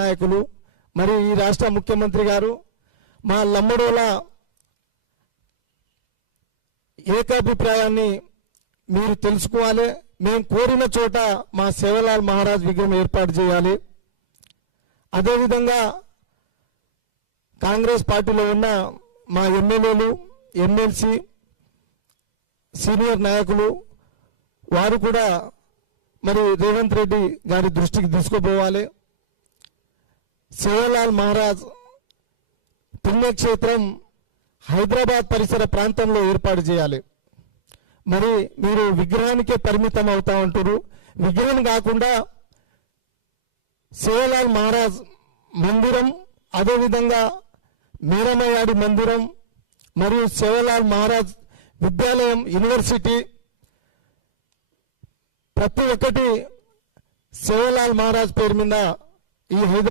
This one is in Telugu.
నాయకులు మరి ఈ రాష్ట్ర ముఖ్యమంత్రి గారు మా లంబడోల ఏకాభిప్రాయాన్ని మీరు తెలుసుకోవాలి. మేము కోరిన చోట మా సేవలాల్ మహారాజ్ విగ్రహం ఏర్పాటు చేయాలి. అదేవిధంగా కాంగ్రెస్ పార్టీలో ఉన్న మా ఎమ్మెల్యేలు, ఎమ్మెల్సీ, సీనియర్ నాయకులు వారు కూడా మరి రేవంత్ రెడ్డి గారి దృష్టికి తీసుకుపోవాలి. సేవలాల్ మహారాజ్ పుణ్యక్షేత్రం హైదరాబాద్ పరిసర ప్రాంతంలో ఏర్పాటు చేయాలి. మరి మీరు విగ్రహానికే పరిమితం అవుతా ఉంటారు. విగ్రహం కాకుండా సేవలాల్ మహారాజ్ మందిరం, అదేవిధంగా మీరమయాడి మందిరం మరియు సేవలాల్ మహారాజ్ విద్యాలయం, యూనివర్సిటీ ప్రతి ఒక్కటి సేవలాల్ మహారాజ్ పేరు మీద ఈ